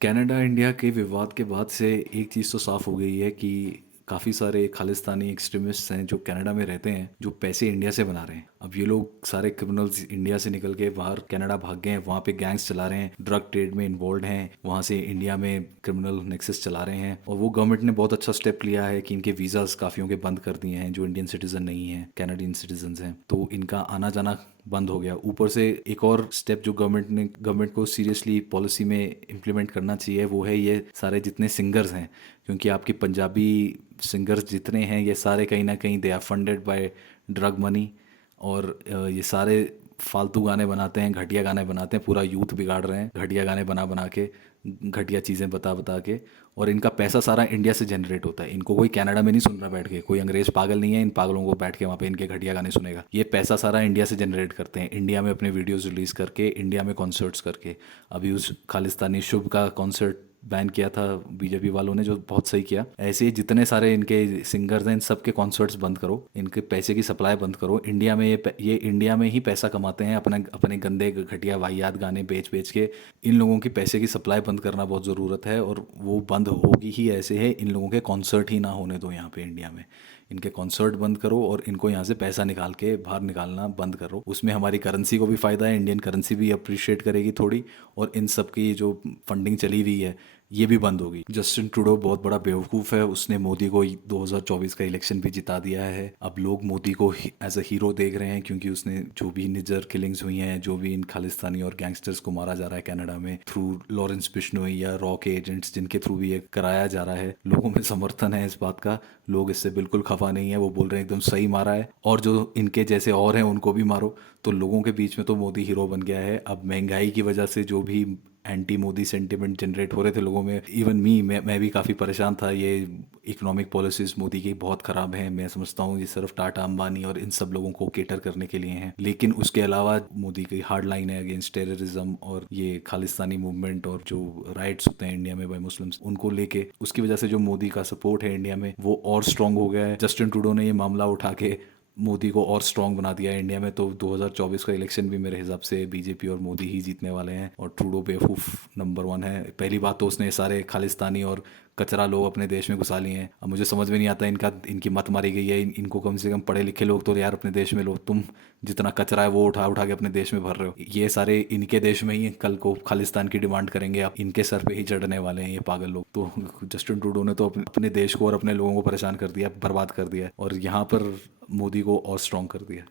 Canada India के विवाद के बाद से एक चीज़ तो साफ हो गई है कि काफ़ी सारे खालिस्तानी एक्सट्रीमिस्ट्स हैं जो कनाडा में रहते हैं, जो पैसे इंडिया से बना रहे हैं। अब ये लोग सारे क्रिमिनल्स इंडिया से निकल के बाहर कनाडा भाग गए हैं, वहाँ पे गैंग्स चला रहे हैं, ड्रग ट्रेड में इन्वॉल्व हैं, वहाँ से इंडिया में क्रिमिनल नेक्सस चला रहे हैं। और वो गवर्नमेंट ने बहुत अच्छा स्टेप लिया है कि इनके वीज़ाज काफ़ियों के बंद कर दिए हैं, जो इंडियन सिटीजन नहीं हैं, कैनेडियन सिटीजन हैं, तो इनका आना जाना बंद हो गया। ऊपर से एक और स्टेप जो गवर्नमेंट को सीरियसली पॉलिसी में इम्प्लीमेंट करना चाहिए, वो है ये सारे जितने सिंगर्स हैं, क्योंकि आपकी पंजाबी सिंगर्स जितने हैं ये सारे कहीं ना कहीं they are funded by drug money. और ये सारे फालतू गाने बनाते हैं, घटिया गाने बनाते हैं, पूरा यूथ बिगाड़ रहे हैं घटिया गाने बना बना के, घटिया चीज़ें बता बता के। और इनका पैसा सारा इंडिया से जनरेट होता है। इनको कोई कनाडा में नहीं सुन रहा बैठ के, कोई अंग्रेज पागल नहीं है इन पागलों को बैठ के वहाँ पे इनके घटिया गाने सुनेगा। ये पैसा सारा इंडिया से जनरेट करते हैं, इंडिया में अपने वीडियोस रिलीज़ करके, इंडिया में कॉन्सर्ट्स करके। अभी उस खालिस्तानी शुभ का कॉन्सर्ट बैन किया था बीजेपी वालों ने, जो बहुत सही किया। ऐसे ही जितने सारे इनके सिंगर्स हैं इन सब के कॉन्सर्ट्स बंद करो, इनके पैसे की सप्लाई बंद करो। इंडिया में ये इंडिया में ही पैसा कमाते हैं, अपने अपने गंदे घटिया वाहियात गाने बेच बेच के। इन लोगों की पैसे की सप्लाई बंद करना बहुत ज़रूरत है, और वो बंद होगी ही ऐसे है, इन लोगों के कॉन्सर्ट ही ना होने दो यहाँ पे इंडिया में। इनके कॉन्सर्ट बंद करो और इनको यहाँ से पैसा निकाल के बाहर निकालना बंद करो। उसमें हमारी करेंसी को भी फ़ायदा है, इंडियन करेंसी भी अप्रिशिएट करेगी थोड़ी, और इन सब की जो फंडिंग चली हुई है ये भी बंद होगी। जस्टिन ट्रूडो बहुत बड़ा बेवकूफ़ है, उसने मोदी को 2024 का इलेक्शन भी जिता दिया है। अब लोग मोदी को एज अ हीरो देख रहे हैं, क्योंकि उसने जो भी निजर किलिंग्स हुई हैं, जो भी इन खालिस्तानी और गैंगस्टर्स को मारा जा रहा है कनाडा में थ्रू लॉरेंस बिश्नोई या रॉ के एजेंट्स जिनके थ्रू भी ये कराया जा रहा है, लोगों में समर्थन है इस बात का। लोग इससे बिल्कुल खफा नहीं है, वो बोल रहे हैं एकदम सही मारा है, और जो इनके जैसे और हैं उनको भी मारो। तो लोगों के बीच में तो मोदी हीरो बन गया है। अब महंगाई की वजह से जो भी एंटी मोदी सेंटिमेंट जनरेट हो रहे थे लोगों में, इवन मैं भी काफ़ी परेशान था। ये इकोनॉमिक पॉलिसीज मोदी की बहुत ख़राब हैं। मैं समझता हूँ ये सिर्फ टाटा अंबानी और इन सब लोगों को केटर करने के लिए हैं, लेकिन उसके अलावा मोदी की हार्ड लाइन है अगेंस्ट टेररिज्म और ये खालिस्तानी मूवमेंट और जो राइट्स होते हैं इंडिया में बाय मुस्लिम्स, उनको लेके उसकी वजह से जो मोदी का सपोर्ट है इंडिया में वो और स्ट्रांग हो गया है। जस्टिन ट्रूडो ने ये मामला उठा के मोदी को और स्ट्रांग बना दिया है इंडिया में। तो 2024 का इलेक्शन भी मेरे हिसाब से बीजेपी और मोदी ही जीतने वाले हैं, और ट्रूडो बेवकूफ़ नंबर 1 है। पहली बात तो उसने सारे खालिस्तानी और कचरा लोग अपने देश में घुसा लिए हैं। अब मुझे समझ में नहीं आता इनकी मत मारी गई है। इनको कम से कम पढ़े लिखे लोग तो यार अपने देश में लो, तुम जितना कचरा है वो उठा उठा के अपने देश में भर रहे हो। ये सारे इनके देश में ही कल को खालिस्तान की डिमांड करेंगे, आप इनके सर पे ही चढ़ने वाले हैं ये पागल लोग। तो जस्टिन ट्रूडो ने तो अपने देश को और अपने लोगों को परेशान कर दिया, बर्बाद कर दिया, और यहाँ पर मोदी को और स्ट्रांग कर दिया।